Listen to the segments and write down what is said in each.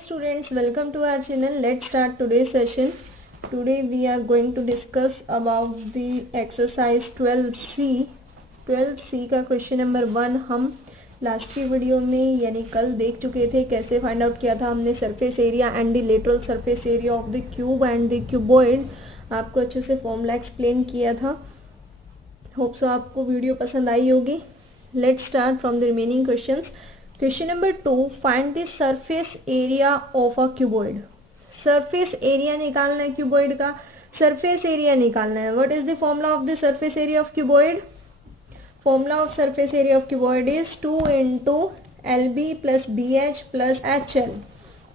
students, welcome to our channel. Let's start today's session. Today we are going to discuss about the exercise 12C. 12C का question number 1 हम last की video में यानी कल देख चुके थे. कैसे फाइंड आउट किया था हमने surface area and the lateral surface area of the cube and the cuboid. आपको अच्छे से फॉर्मूला एक्सप्लेन किया था. होप सो आपको वीडियो पसंद आई होगी. Let's start from the remaining questions. Question number 2, find the surface area of a cuboid. Surface area निकालना है क्यूबॉइड का. सरफेस एरिया निकालना है. What is the formula of the surface area of cuboid? Formula of surface area of cuboid is 2 into LB plus BH plus HL.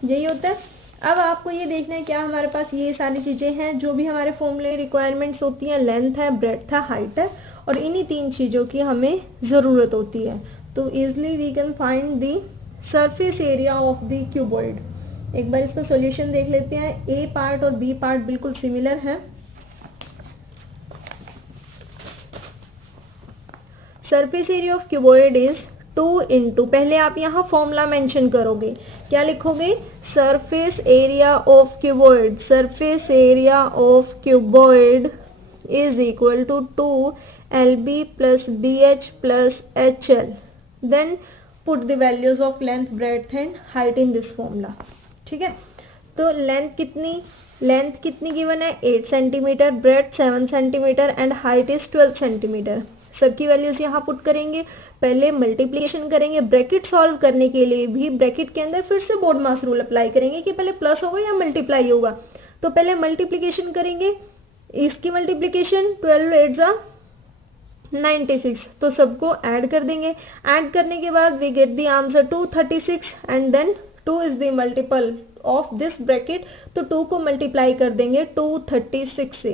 यही होता है. अब आपको ये देखना है क्या हमारे पास ये सारी चीज़ें हैं जो भी हमारे फॉर्मूले रिक्वायरमेंट्स होती हैं. लेंथ है, ब्रेड्थ है, हाइट है और इन्हीं 3 चीज़ों की हमें ज़रूरत होती है. तो easily we can find the surface area of the cuboid. एक बार इसका सॉल्यूशन देख लेते हैं. ए पार्ट और बी पार्ट बिल्कुल सिमिलर है. Surface area of cuboid is 2 into, पहले आप यहाँ फॉर्मूला मेंशन करोगे. क्या लिखोगे? Surface area of cuboid. Surface area of cuboid is equal to 2 LB plus BH plus HL. Then put the values of length, breadth and height in this formula. ठीक है. तो length कितनी given है? 8 centimetre, bread 7 centimetre and height is 12 centimetre. सबकी values यहाँ put करेंगे. पहले multiplication करेंगे. ब्रैकेट सॉल्व करने के लिए भी ब्रैकेट के अंदर फिर से बोर्ड मास रूल अप्लाई करेंगे कि पहले प्लस होगा या मल्टीप्लाई होगा. तो पहले मल्टीप्लिकेशन करेंगे. इसकी मल्टीप्लिकेशन 12 8 जा 96. तो सबको ऐड कर देंगे. ऐड करने के बाद we get the answer 236 and then 2 is the multiple of this bracket. तो 2 को मल्टीप्लाई कर देंगे 236 से.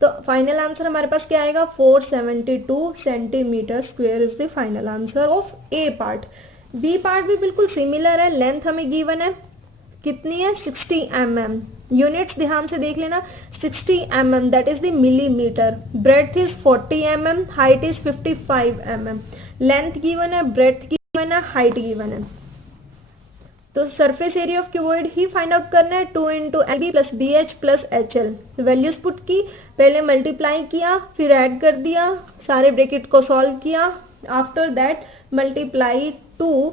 तो फाइनल आंसर हमारे पास क्या आएगा? 472 centimetre square is the final answer of A part. B part भी बिल्कुल सिमिलर है. लेंथ हमें गिवन है. कितनी है? 60 mm. यूनिट्स ध्यान से देख लेना. 60 mm that is the millimetre. Breadth is 40 mm. Height is 55 mm. Length given है, ब्रेड्थ गिवन है, हाइट गिवन है. तो surface area of cuboid he find out करना है. 2 into LB plus BH plus HL. Values put की, पहले multiply किया, फिर ऐड कर दिया, सारे ब्रैकेट को सॉल्व किया. After that multiply 2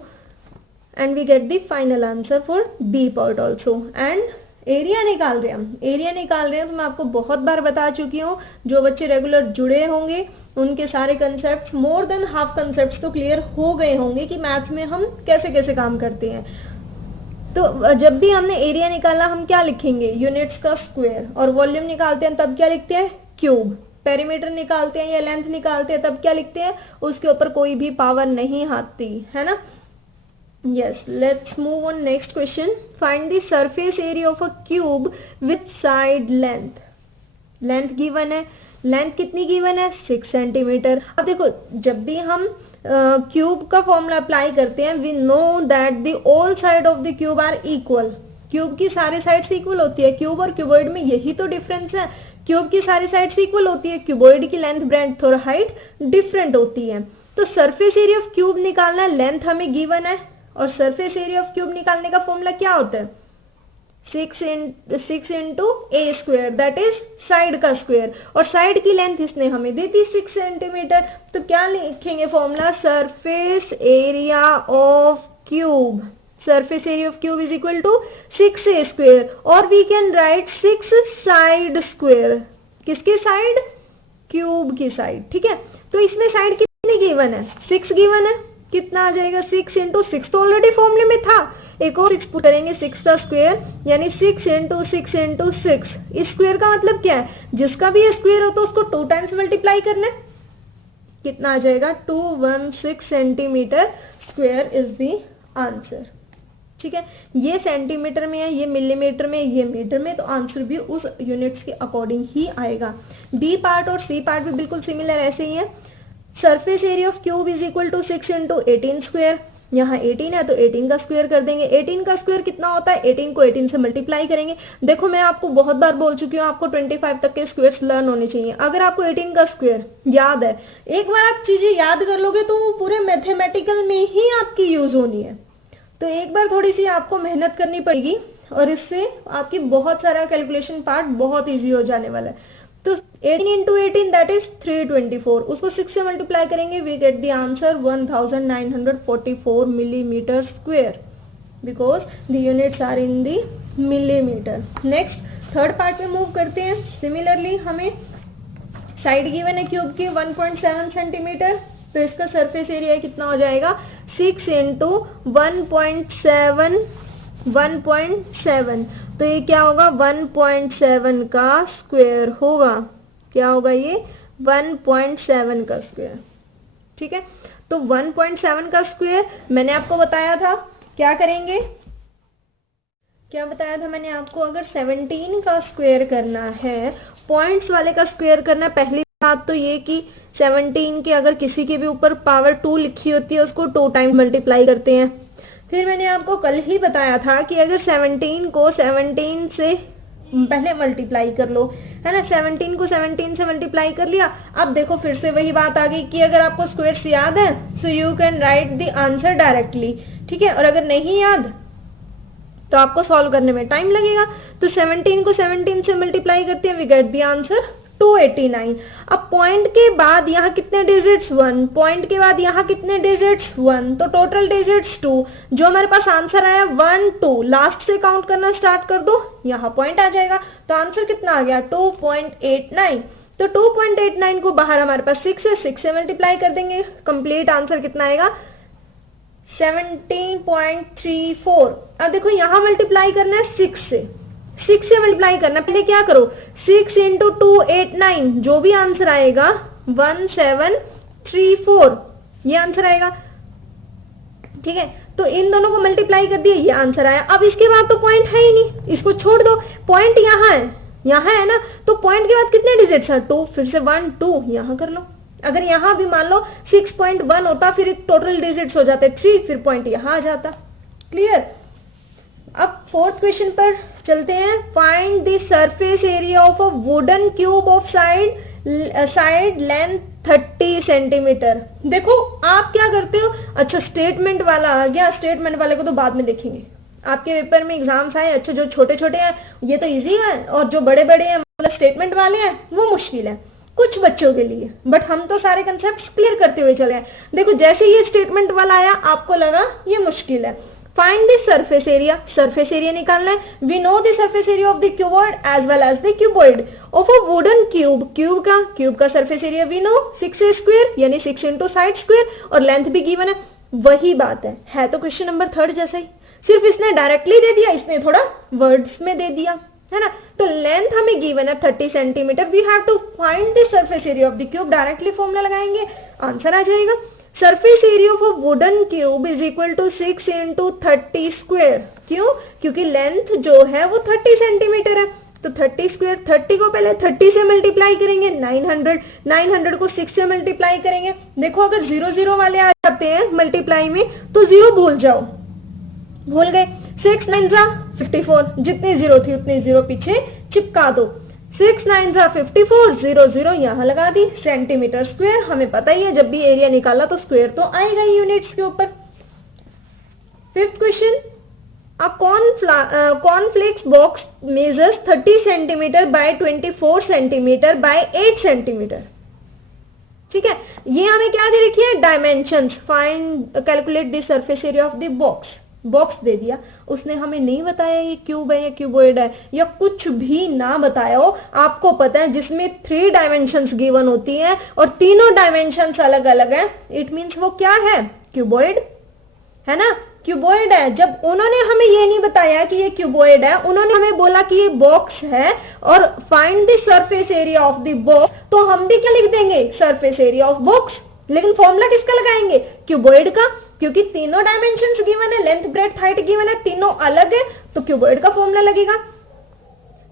and we get the final answer for B part also. and area निकाल रहे हैं तो मैं आपको बहुत बार बता चुकी हूँ. जो बच्चे रेगुलर जुड़े होंगे उनके सारे concepts, more than half concepts तो क्लियर हो गए होंगे कि मैथ्स में हम कैसे कैसे काम करते हैं. तो जब भी हमने एरिया निकाला हम क्या लिखेंगे? यूनिट्स का स्क्वायर. और वॉल्यूम निकालते हैं तब क्या लिखते हैं? क्यूब. पेरीमीटर निकालते हैं या लेंथ निकालते हैं तब क्या लिखते हैं? उसके ऊपर कोई भी पावर नहीं आती है ना. Yes, let's move on next question. Find the surface area of a cube with side length. Length given है. लेंथ कितनी गिवन है? 6 सेंटीमीटर. अब देखो, जब भी हम क्यूब का फॉर्मूला अप्लाई करते हैं we know that the all side of the cube are equal. Cube की सारी साइड्स इक्वल होती है. क्यूब और क्यूबॉइड में यही तो डिफरेंस है. क्यूब की सारी साइड्स इक्वल होती है, क्यूबॉइड की लेंथ, ब्रेड्थ और हाइट डिफरेंट होती है. तो सरफेस एरिया ऑफ क्यूब निकालना है. लेंथ हमें गिवन है और सरफेस एरिया ऑफ क्यूब निकालने का फॉर्मूला क्या होता है? 6 into a square that is side का स्क्वायर. और साइड की लेंथ इसने हमें दे दी 6 सेंटीमीटर. तो क्या लिखेंगे formula? Surface area of cube. Surface area of cube is equal to 6a square. और we can write 6 side square. किसके साइड? क्यूब की साइड. ठीक है. तो इसमें साइड कितनी गिवन है? 6 गिवन है. कितना आ जाएगा? 6 into 6 तो ऑलरेडी फॉर्मूले में था. एक और 6 पुट करेंगे, 6 का स्क्वायर यानी 6 into 6 into 6. इस स्क्वायर का मतलब क्या है? जिसका भी स्क्वायर हो तो उसको 2 टाइम्स मल्टीप्लाई करना है. कितना आ जाएगा? 216 centimetre square is the answer. ठीक है. ये सेंटीमीटर में है, ये मिलीमीटर में, ये मीटर में. तो आंसर भी उस यूनिट्स के अकॉर्डिंग ही आएगा. बी पार्ट और सी पार्ट भी बिल्कुल सिमिलर ऐसे ही है. Surface area of cube is equal to 6 into 18 square. यहाँ 18 है तो 18 का स्क्वायर कर देंगे. 18 का स्क्वायर कितना होता है? 18 को 18 से मल्टीप्लाई करेंगे. देखो, मैं आपको बहुत बार बोल चुकी हूँ आपको 25 तक के स्क्वायर्स लर्न होने चाहिए. अगर आपको 18 का स्क्वायर याद है, एक बार आप चीजें याद कर लोगे तो वो पूरे मैथमेटिकल में ही आपकी यूज होनी है. तो तो एक बार थोड़ी सी आपको मेहनत करनी पड़ेगी और इससे आपकी बहुत सारा कैलकुलेशन पार्ट बहुत इजी हो जाने वाला है। तो 18 इंटू 18 दैट इज 324, उसको 6 से मल्टीप्लाई करेंगे, we get the answer 1944 millimetre square, because the units are in the millimetre. Next third part में मूव करते हैं। सिमिलरली हमें साइड गिवन है क्यूब की 1.7 सेंटीमीटर, तो इसका सरफेस एरिया कितना हो जाएगा 6 इंटू 1.7, तो ये क्या होगा 1.7 का स्क्वायर होगा। क्या होगा ये 1.7 का स्क्वायर। ठीक है, तो 1.7 का स्क्वायर मैंने आपको बताया था क्या करेंगे, क्या बताया था मैंने आपको, अगर 17 का स्क्वायर करना है, पॉइंट्स वाले का स्क्वायर करना, पहली बात तो ये कि 17 के अगर किसी के भी ऊपर पावर 2 लिखी होती है उसको 2 टाइम्स मल्टीप्लाई करते हैं। फिर मैंने आपको कल ही बताया था कि अगर 17 को 17 से पहले मल्टीप्लाई कर लो, है ना, 17 को 17 से मल्टीप्लाई कर लिया। अब देखो फिर से वही बात आ गई कि अगर आपको स्क्वायर्स याद है so you can write the answer directly. ठीक है, और अगर नहीं याद तो आपको सॉल्व करने में टाइम लगेगा। तो 17 को 17 से मल्टीप्लाई करते हैं, वी गेट द आंसर 289। अब पॉइंट के बाद यहाँ कितने डिजिट्स 1, पॉइंट के बाद यहाँ कितने डिजिट्स 1, तो टोटल डिजिट्स 2। जो हमारे पास आंसर आया 1 2, लास्ट से काउंट करना स्टार्ट कर दो, यहाँ पॉइंट आ जाएगा। तो आंसर कितना आ गया 2.89। तो 2.89 को बाहर हमारे पास 6 है, 6 से मल्टीप्लाई कर देंगे, कंप्लीट आंसर कितना आएगा 17.34। अब देखो यहाँ मल्टीप्लाई करना है 6 से मल्टीप्लाई करना, पहले क्या करो 6 इंटू 289, जो भी आंसर आएगा 1734, ये आंसर आएगा। ठीक है, तो इन दोनों को मल्टीप्लाई कर दिया, ये आंसर आया। अब इसके बाद तो पॉइंट है ही नहीं, इसको छोड़ दो, पॉइंट यहाँ है ना, तो पॉइंट के बाद कितने डिजिट्स हैं 2, फिर से 1 2 यहाँ कर लो। अगर यहाँ भी मान लो 6.1 होता, फिर एक टोटल डिजिट्स हो जाते 3, फिर पॉइंट यहाँ आ जाता। क्लियर। अब फोर्थ क्वेश्चन पर चलते हैं। Find the surface area of a wooden cube of side length 30 centimetre. देखो आप क्या करते हो, अच्छा स्टेटमेंट वाला आ गया, स्टेटमेंट वाले को तो बाद में देखेंगे, आपके पेपर में एग्जाम्स आए। अच्छा जो छोटे छोटे हैं ये तो इजी है, और जो बड़े बड़े हैं मतलब स्टेटमेंट वाले हैं वो मुश्किल है कुछ बच्चों के लिए, बट हम तो सारे कंसेप्ट्स क्लियर करते हुए चले हैं। देखो जैसे ये स्टेटमेंट वाला आया आपको लगा ये मुश्किल है। Find the surface area, surface area निकालना है। We know the surface area of the cuboid as well as the cuboid of a wooden cube. Cube का surface area we know 6 square यानी 6 इंटू साइड स्क्वायर, और length भी given है। वही बात है तो क्वेश्चन नंबर 3 जैसा ही, सिर्फ इसने डायरेक्टली दे दिया, इसने थोड़ा वर्ड्स में दे दिया, है ना। तो लेंथ हमें गिवन है 30 centimetre, we have to find the surface area of the cube. Directly formula लगाएंगे, आंसर आ जाएगा। Surface area of a wooden cube is equal to 6 into 30 square. क्यों? क्योंकि लेंथ जो है वो 30 सेंटीमीटर है, तो 30 स्क्वायर, 30 को पहले 30 से मल्टीप्लाई करेंगे, 900 को 6 से मल्टीप्लाई करेंगे। देखो अगर 0 वाले आ जाते हैं मल्टीप्लाई में तो 0 भूल जाओ, भूल गए। 6 9 जा 54, जितनी 0 थी उतनी 0 पीछे चिपका दो। 6 9 जा 54, 0 यहाँ लगा दी। सेंटीमीटर स्क्वायर हमें पता ही है, जब भी एरिया निकाला तो स्क्वायर तो आएगा ही यूनिट्स के ऊपर। Fifth question, a cornflakes box measures 30 centimeter by 24 centimeter by 8 centimeter। ठीक है, ये हमें क्या दे रखी है, dimensions. Find calculate the surface area of the box दे दिया, उसने हमें नहीं बताया ये क्यूब है या क्यूबॉइड है या कुछ भी ना बताया हो। आपको पता है जिसमें 3 डायमेंशंस गिवन होती हैं और तीनों डायमेंशंस अलग अलग हैं, इट मींस वो क्या है, क्यूबॉइड है ना, क्यूबॉइड है। जब उन्होंने हमें ये नहीं बताया कि ये क्यूबॉइड है, उन्होंने हमें बोला कि ये बॉक्स है और find the surface area of the box, तो हम भी क्या लिख देंगे, सरफेस एरिया ऑफ बॉक्स। लेकिन फॉर्मूला किसका लगाएंगे, क्यूबॉइड का, क्योंकि तीनों डायमेंशंस गिवन है, लेंथ ब्रेड्थ हाइट गिवन है, तीनों अलग है, तो क्यूबॉइड का फॉर्मूला लगेगा।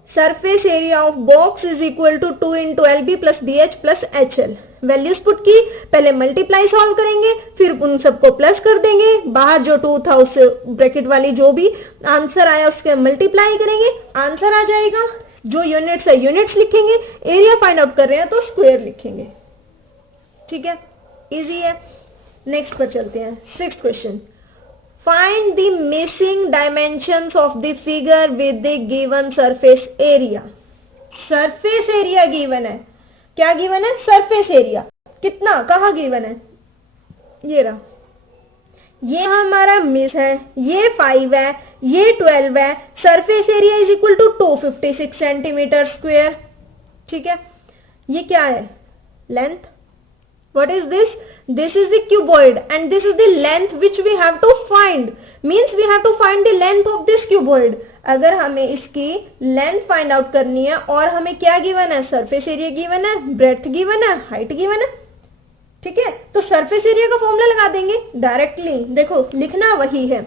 Surface area of box is equal to 2 into LB plus BH plus HL। Values put की, पहले मल्टीप्लाई सॉल्व करेंगे, फिर उन सबको प्लस कर देंगे, बाहर जो 2 था उससे ब्रैकेट वाली जो भी आंसर आया उसके मल्टीप्लाई करेंगे, आंसर आ जाएगा। जो यूनिट्स है यूनिट्स लिखेंगे, एरिया फाइंड आउट कर रहे हैं तो स्क्वायर लिखेंगे। ठीक है, इजी है। नेक्स्ट पर चलते हैं, 6th question. Find the missing dimensions of the figure with the given surface area. Surface area given है, क्या गिवन है? Surface area. कितना, कहाँ गिवन है? ये रहा, ये हमारा मिस है, ये 5 है, ये 12 है। Surface area is equal to 256 centimetre square. ठीक है, ये क्या है? Length. What is this? This is the cuboid and this is the length which we have to find. Means we have to find the length of this cuboid. अगर हमें इसकी length find out करनी है और हमें क्या given है? Surface area given है, ब्रेड्थ गिवन है, हाइट गिवन है। ठीक है, तो सरफेस एरिया का फॉर्मूला लगा देंगे डायरेक्टली। देखो लिखना वही है,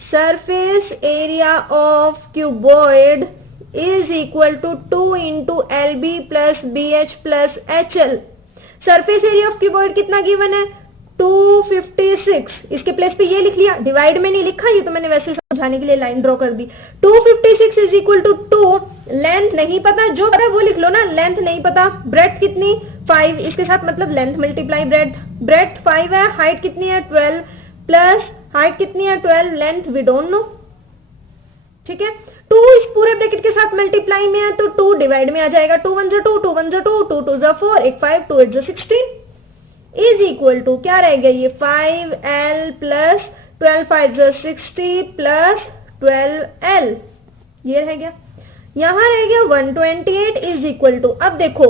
surface area of cuboid is equal to 2 into LB plus BH plus HL। Surface area of cuboid कितना गिवन है? 256। इसके प्लेस पे ये लिख लिया, डिवाइड में नहीं लिखा, ये तो मैंने वैसे समझाने के लिए लाइन ड्रॉ कर दी। 256 इज इक्वल टू 2। लेंथ नहीं पता, जो पता है वो लिख लो ना। लेंथ नहीं पता, ब्रेड्थ कितनी? 5। इसके साथ मतलब लेंथ मल्टीप्लाई ब्रेड्थ। ब्रेड्थ 5 है, हाइट कितनी है? 12 प्लस हाइट कितनी है? 12। Length we don't know. ठीक है, 2 इस पूरे ब्रैकेट के साथ मल्टीप्लाई में है तो 2 डिवाइड में आ जाएगा। 2 1 2, 2 1 2, 2 2 4, 1 5, 2 8 16 इज इक्वल टू क्या रह गया? ये 5L प्लस 12 5 60 प्लस 12L, ये रह गया। यहां रह गया 128 इज इक्वल टू। अब देखो,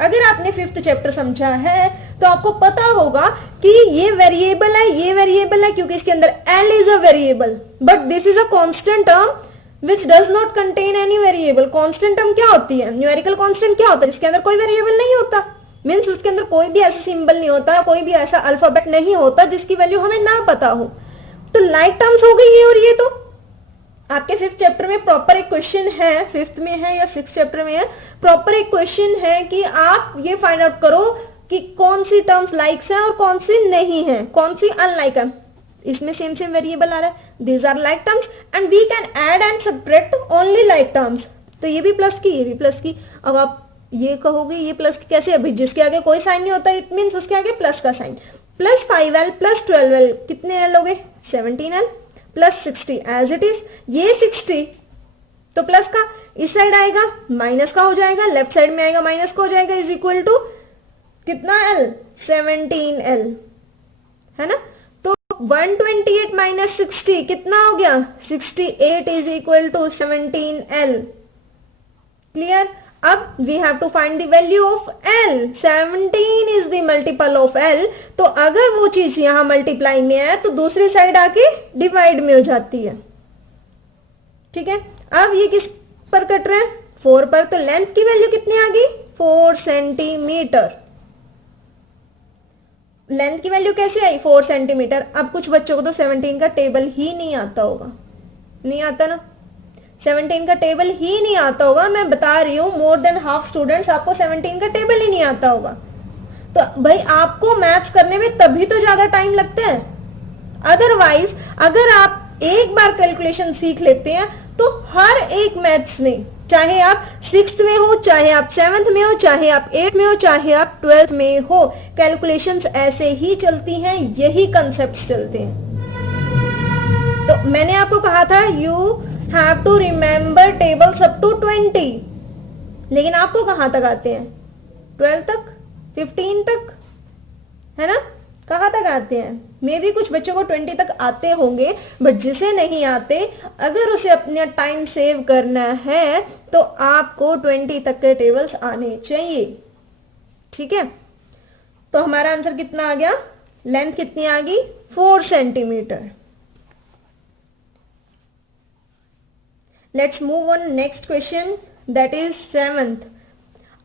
अगर आपने 5th चैप्टर समझा है तो आपको पता होगा कि ये वेरिएबल है, ये वेरिएबल है, क्योंकि इसके अंदर L is a variable, but this is a constant term which does not contain any variable. Constant term क्या होती है? न्यूमेरिकल कांस्टेंट क्या होता है? जिसके अंदर कोई वेरिएबल नहीं होता। मीन्स उसके अंदर कोई भी ऐसा सिंबल नहीं होता, कोई भी ऐसा अल्फाबेट नहीं होता जिसकी वैल्यू हमें ना पता हो। तो लाइक टर्म्स हो गई ये और ये। तो आपके 5th चैप्टर में प्रॉपर एक क्वेश्चन है, 5th में है या 6th चैप्टर में है, प्रॉपर एक क्वेश्चन है कि आप ये फाइंड आउट करो कि कौन सी टर्म्स लाइक्स है और कौन सी नहीं है, कौन सी अनलाइक है। इसमें सेम सेम वेरिएबल आ रहा है, these are like terms and we can add and subtract only like terms. तो ये भी प्लस की, ये भी प्लस की। अब आप ये कहोगे ये प्लस की कैसे? अभी जिसके आगे कोई साइन नहीं होता इट मीन्स उसके आगे प्लस का sign. Plus 5L plus 12L, कितने L हो गए? 17L plus 60 as it is. ये 60 तो प्लस का इस साइड आएगा, माइनस का हो जाएगा, लेफ्ट साइड में आएगा माइनस का हो जाएगा, इज इक्वल टू कितना L? 17L, है ना। तो 128 माइनस 60 कितना हो गया? 68 is equal to 17L। Clear? अब we have to find the value of L। 17 is the multiple of L। तो अगर वो चीज यहां मल्टीप्लाई में है तो दूसरी साइड आके डिवाइड में हो जाती है। ठीक है, अब ये किस पर कट रहा है? 4 पर। तो लेंथ की वैल्यू कितनी आ गई? 4 सेंटीमीटर। लेंथ की वैल्यू कैसे आई? 4 सेंटीमीटर। अब कुछ बच्चों को तो 17 का टेबल ही नहीं आता होगा, नहीं आता ना, 17 का टेबल ही नहीं आता होगा। मैं बता रही हूँ, मोर देन हाफ स्टूडेंट्स आपको 17 का टेबल ही नहीं आता होगा। तो भाई आपको मैथ्स करने में तभी तो ज्यादा टाइम लगता है। अदरवाइज अगर आप एक बार कैलकुलेशन सीख लेते हैं तो हर एक मैथ्स में, चाहे आप 6th में हो, चाहे आप 7th में हो, चाहे आप 8th में हो, चाहे आप 12th में हो, कैलकुलेशंस ऐसे ही चलती हैं, यही कंसेप्ट्स चलते हैं। तो मैंने आपको कहा था you have to remember tables up to 20, लेकिन आपको कहां तक आते हैं? 12 तक, 15 तक, है ना, कहां तक आते हैं? मे भी कुछ बच्चों को 20 तक आते होंगे, बट जिसे नहीं आते, अगर उसे अपना टाइम सेव करना है तो आपको 20 तक के टेबल्स आने चाहिए। ठीक है, तो हमारा आंसर कितना आ गया? लेंथ कितनी आ गई? 4 centimetre. Let's move on next question, that is 7th.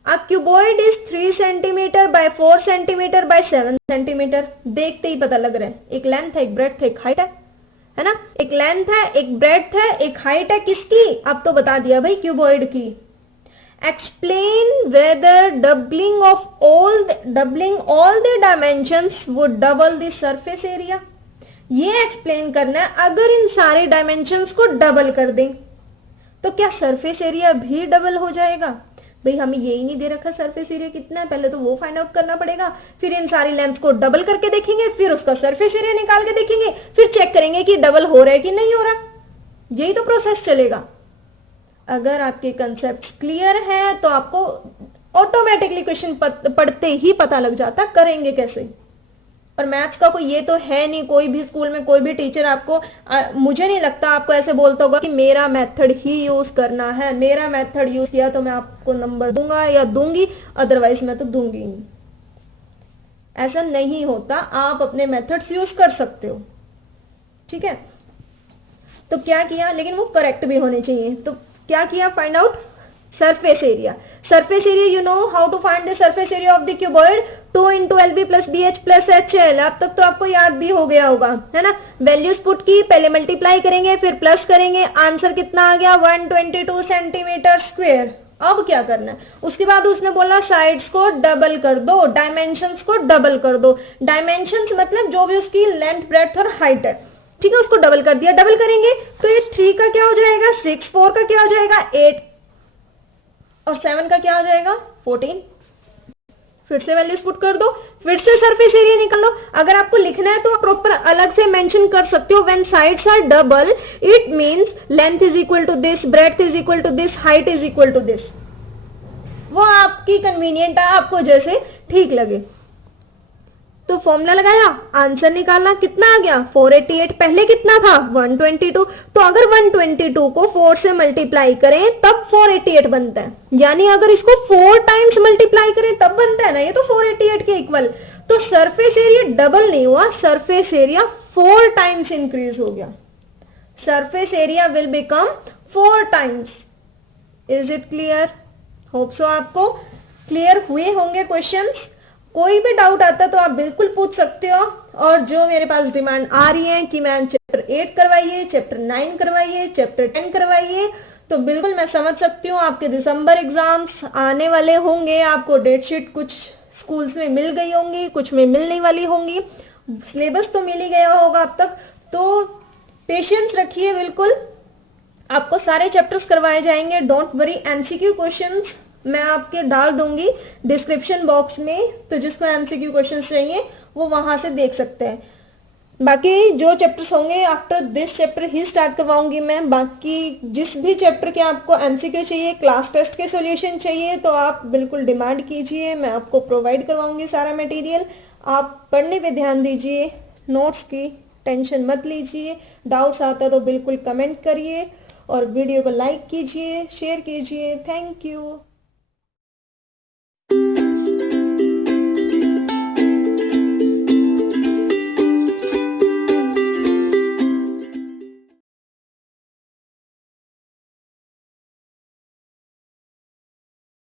A cuboid is 3 centimeter by 4 centimeter by 7 centimeter. देखते ही पता लग रहा है, एक लेंथ है, एक ब्रेड्थ है, एक हाइट है ना। एक लेंथ है, एक ब्रेड्थ है, एक हाइट है, किसकी? अब तो बता दिया भाई, क्यूबॉइड की। Explain whether doubling all the dimensions would double the surface area. ये एक्सप्लेन करना है, अगर इन सारे डायमेंशंस को डबल कर दें तो क्या सरफेस एरिया भी डबल हो जाएगा? भाई हमें यही नहीं दे रखा सरफेस एरिया कितना है, पहले तो वो फाइंड आउट करना पड़ेगा, फिर इन सारी लेंथ को डबल करके देखेंगे, फिर उसका सरफेस एरिया निकाल के देखेंगे, फिर चेक करेंगे कि डबल हो रहा है कि नहीं हो रहा। यही तो प्रोसेस चलेगा। अगर आपके कंसेप्ट क्लियर है तो आपको ऑटोमेटिकली क्वेश्चन पढ़ते ही पता लग जाता करेंगे कैसे। और मैथ्स का कोई ये तो है नहीं, कोई भी स्कूल में कोई भी टीचर आपको मुझे नहीं लगता आपको ऐसे बोलता होगा कि मेरा मेथड ही यूज करना है, मेरा मेथड यूज किया तो मैं आपको नंबर दूंगा या दूंगी, अदरवाइज मैं तो दूंगी नहीं। ऐसा नहीं होता, आप अपने मेथड्स यूज कर सकते हो, ठीक है। तो क्या किया, लेकिन वो करेक्ट भी होने चाहिए। तो क्या किया, find out surface area. Surface area you know how to find the surface area of the cuboid, 2 into LB plus BH plus HL। अब तक तो आपको याद भी हो गया होगा, है ना। वैल्यूज पुट की, पहले मल्टीप्लाई करेंगे फिर प्लस करेंगे, आंसर कितना आ गया 122 सेंटीमीटर स्क्वायर। अब क्या करना है, उसके बाद उसने बोला साइड्स को डबल कर दो, डायमेंशंस को डबल कर दो। डायमेंशंस मतलब जो भी उसकी लेंथ ब्रेड्थ और हाइट है, ठीक है, उसको डबल कर दिया। डबल करेंगे तो ये 3 का क्या हो जाएगा 6, 4 का क्या हो जाएगा 8 और 7 का क्या हो जाएगा 14। फिर से वैल्यूज पुट कर दो, फिर से सरफेस एरिया निकाल लो। अगर आपको लिखना है तो प्रॉपर अलग से मेंशन कर सकते हो, when sides are double it means length is equal to this, breadth is equal to this, height is equal to this. वो आपकी कन्वीनियंट है, आपको जैसे ठीक लगे। तो फॉर्मूला लगाया, आंसर निकाला, कितना आ गया 488। पहले कितना था 122। तो अगर 122 को 4 से मल्टीप्लाई करें तब 488 बनता है, यानी अगर इसको 4 टाइम्स मल्टीप्लाई करें तब बनता है ना, ये तो 488 के इक्वल। तो सरफेस एरिया डबल नहीं हुआ, सरफेस एरिया 4 टाइम्स इंक्रीज हो गया। Surface area will become 4 times. Is it clear? Hope so आपको क्लियर हुए होंगे क्वेश्चंस। कोई भी डाउट आता है तो आप बिल्कुल पूछ सकते हो। और जो मेरे पास डिमांड आ रही है कि मैम चैप्टर 8 करवाइए, चैप्टर 9 करवाइए, चैप्टर 10 करवाइए, तो बिल्कुल मैं समझ सकती हूँ। आपके दिसंबर एग्जाम्स आने वाले होंगे, आपको डेट शीट कुछ स्कूल्स में मिल गई होंगी, कुछ में मिलने वाली होंगी, सिलेबस तो मिल ही गया होगा अब तक। तो पेशेंस रखिए, बिल्कुल आपको सारे चैप्टर्स करवाए जाएंगे, डोंट वरी। एमसीक्यू क्वेश्चंस मैं आपके डाल दूंगी डिस्क्रिप्शन बॉक्स में, तो जिसको एमसीक्यू क्वेश्चंस चाहिए वो वहां से देख सकते हैं। बाकी जो चैप्टर्स होंगे आफ्टर दिस चैप्टर ही स्टार्ट करवाऊंगी मैं। बाकी जिस भी चैप्टर के आपको एमसीक्यू चाहिए, क्लास टेस्ट के सॉल्यूशन चाहिए, तो आप बिल्कुल डिमांड कीजिए, मैं आपको प्रोवाइड करवाऊंगी सारा मटेरियल। आप पढ़ने पे ध्यान दीजिए, नोट्स की टेंशन मत लीजिए। डाउट्स आता है तो बिल्कुल कमेंट करिए और वीडियो को लाइक कीजिए, शेयर कीजिए। Thank you.